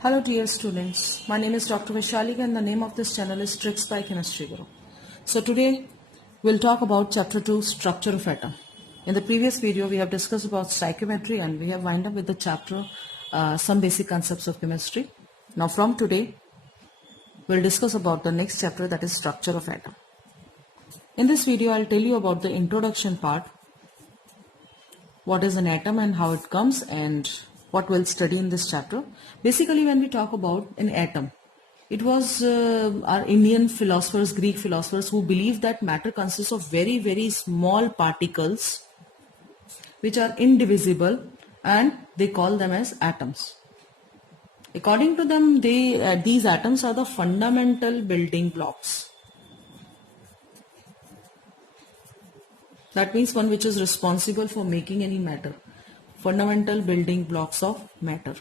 Hello dear students, my name is Dr. Vaishali and the name of this channel is Tricks by Chemistry Guru. So today we'll talk about chapter 2, structure of atom. In the previous video we have discussed about stoichiometry and we have wind up with the chapter some basic concepts of chemistry. Now from today we'll discuss about the next chapter, that is structure of atom. In this video I'll tell you about the introduction part, what is an atom and how it comes, and what we'll study in this chapter. Basically, when we talk about an atom, it was our Indian philosophers, Greek philosophers, who believed that matter consists of very, very small particles which are indivisible, and they call them as atoms. According to them, these atoms are the fundamental building blocks. That means one which is responsible for making any matter. Fundamental building blocks of matter.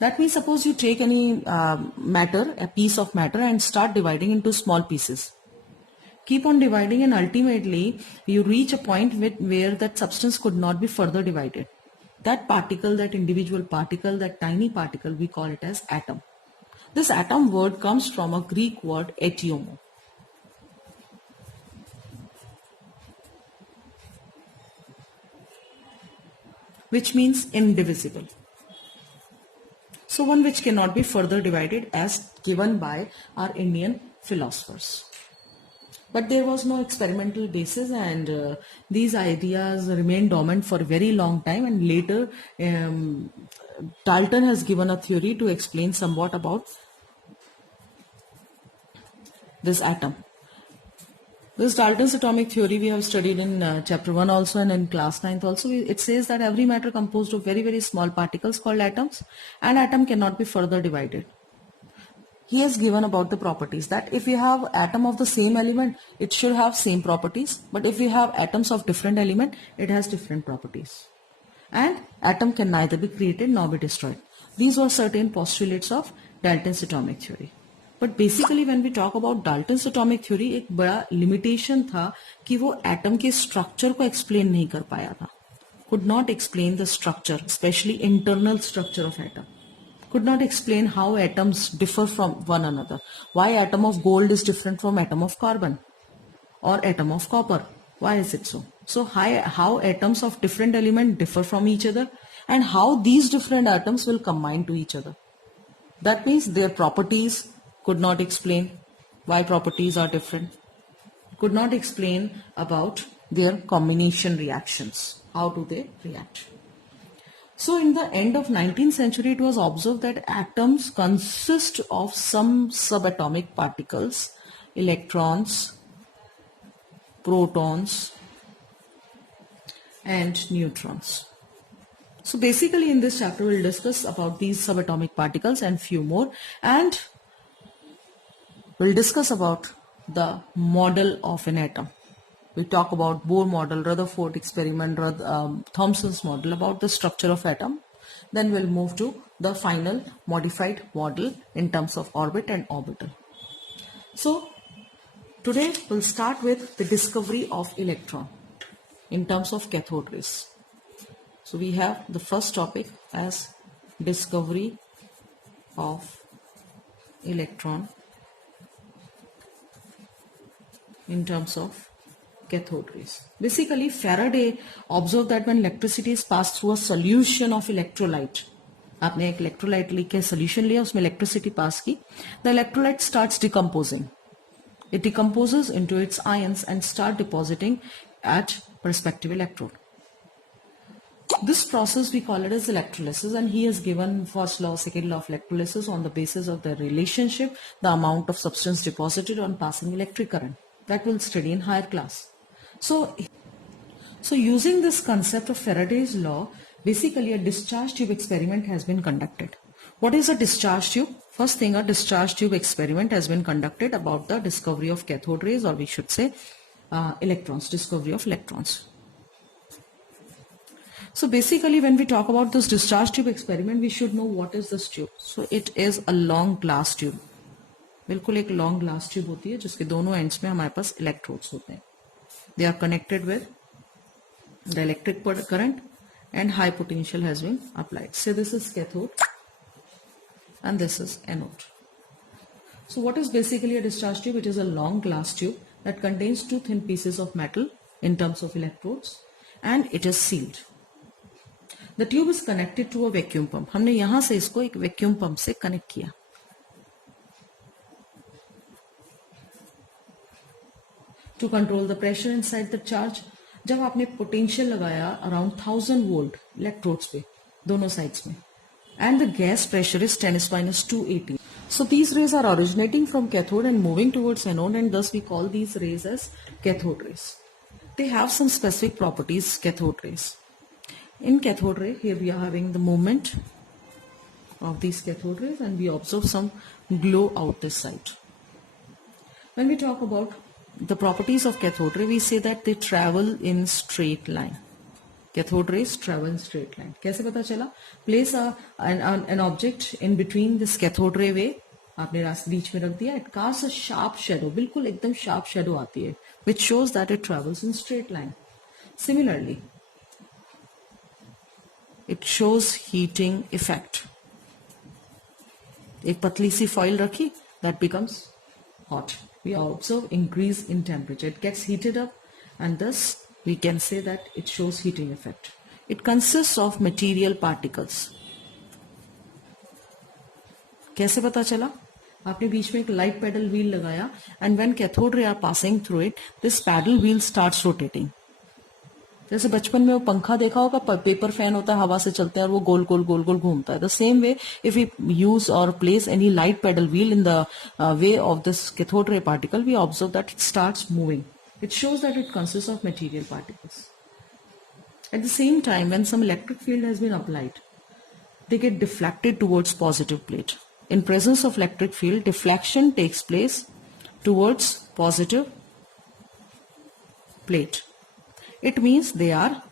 That means suppose you take any matter, a piece of matter, and start dividing into small pieces. Keep on dividing and ultimately you reach a point where that substance could not be further divided. That particle, that individual particle, that tiny particle, we call it as atom. This atom word comes from a Greek word atomo, which means indivisible. So one which cannot be further divided as given by our Indian philosophers. But there was no experimental basis, and these ideas remained dormant for a very long time, and later Dalton has given a theory to explain somewhat about this atom. This Dalton's atomic theory we have studied in chapter 1 also, and in class 9th also. It says that every matter composed of very, very small particles called atoms, and atom cannot be further divided. He has given about the properties that if you have atom of the same element, it should have same properties, but if you have atoms of different element, it has different properties. And atom can neither be created nor be destroyed. These were certain postulates of Dalton's atomic theory. But basically when we talk about Dalton's atomic theory, एक बड़ा limitation था कि वो atom के structure को explain नहीं कर पाया था. Could not explain the structure, specially internal structure of atom. Could not explain how atoms differ from one another. Why atom of gold is different from atom of carbon or atom of copper? Why is it so? So how atoms of different element differ from each other, and how these different atoms will combine to each other. That means their properties could not explain why properties are different. Could not explain about their combination reactions. How do they react? So in the end of 19th century, it was observed that atoms consist of some subatomic particles, electrons, protons, and neutrons. So basically in this chapter, we'll discuss about these subatomic particles and few more, and we'll discuss about the model of an atom. We talk about Bohr model, Rutherford experiment, Thomson's model, about the structure of atom. Then we'll move to the final modified model in terms of orbit and orbital. So today we'll start with the discovery of electron in terms of cathode rays. So we have the first topic as discovery of electron in terms of cathode rays. Basically, Faraday observed that when electricity is passed through a solution of electrolyte, आपने एक electrolyte लेके solution लिया, उसमें electricity pass की, the electrolyte starts decomposing. It decomposes into its ions and start depositing at perspective electrode. This process we call it as electrolysis, and he has given first law, second law of electrolysis on the basis of the relationship, the amount of substance deposited on passing electric current. That we'll study in higher class. So using this concept of Faraday's law, basically a discharge tube experiment has been conducted. What is a discharge tube? First thing, a discharge tube experiment has been conducted about the discovery of cathode rays, or we should say electrons, discovery of electrons. So basically when we talk about this discharge tube experiment, we should know what is this tube. So it is a long glass tube. बिल्कुल एक long glass tube होती है जिसके दोनों ends में हमारे पास electrodes होते हैं. They are connected with the electric current and high potential has been applied. So this is cathode and this is anode. So what is basically a discharge tube? It is a long glass tube that contains two thin pieces of metal in terms of electrodes and it is sealed. The tube is connected to a vacuum pump. हमने यहाँ से इसको एक vacuum pump से connect किया. To control the pressure inside the charge, जब आपने potential लगाया around 1000 volt electrodes पे दोनों sides में, and the gas pressure is 10⁻²18. So these rays are originating from cathode and moving towards anode, and thus we call these rays as cathode rays. They have some specific properties, cathode rays. In cathode ray, here we are having the movement of these cathode rays and we observe some glow out this side. When we talk about the properties of cathode ray, we say that they travel in straight line. Cathode rays travel in straight line. कैसे पता चला? Place an object in between this cathode ray way. आपने रास्ते बीच में रख दिया. It casts a sharp shadow. बिल्कुल एकदम sharp shadow आती है, which shows that it travels in straight line. Similarly, it shows heating effect. एक पतली सी foil रखी, that becomes hot. We observe increase in temperature. It gets heated up and thus we can say that it shows heating effect. It consists of material particles. कैसे पता चला? आपने बीच में एक light paddle wheel लगाया and when cathode ray are passing through it, this paddle wheel starts rotating. जैसे बचपन में वो पंखा देखा होगा, पेपर फैन होता है, हवा से चलता है और वो गोल गोल गोल गोल घूमता है. The same way if we use और place any light paddle wheel in the way of this cathode ray particle, we observe that it starts moving. It shows that it consists of material particles. At the same time, when some electric field has been applied, they get deflected towards positive plate. In presence of electric field, deflection takes place towards positive plate. It means they are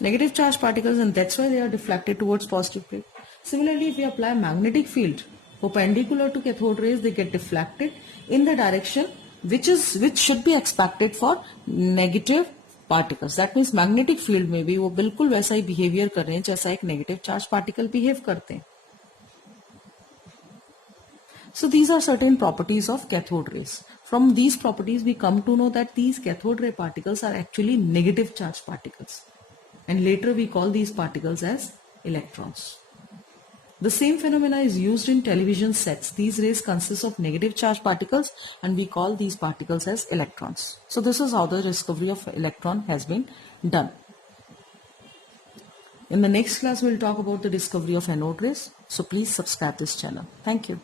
negative charge particles and that's why they are deflected towards positive plate. Similarly, if we apply magnetic field perpendicular to cathode rays, they get deflected in the direction which should be expected for negative particles. That means magnetic field में भी वो बिल्कुल वैसा ही behavior कर रहे हैं जैसा एक negative charge particle behave करते हैं. So these are certain properties of cathode rays. From these properties we come to know that these cathode ray particles are actually negative charge particles. And later we call these particles as electrons. The same phenomena is used in television sets. These rays consist of negative charge particles and we call these particles as electrons. So this is how the discovery of electron has been done. In the next class, we'll talk about the discovery of anode rays. So please subscribe this channel. Thank you.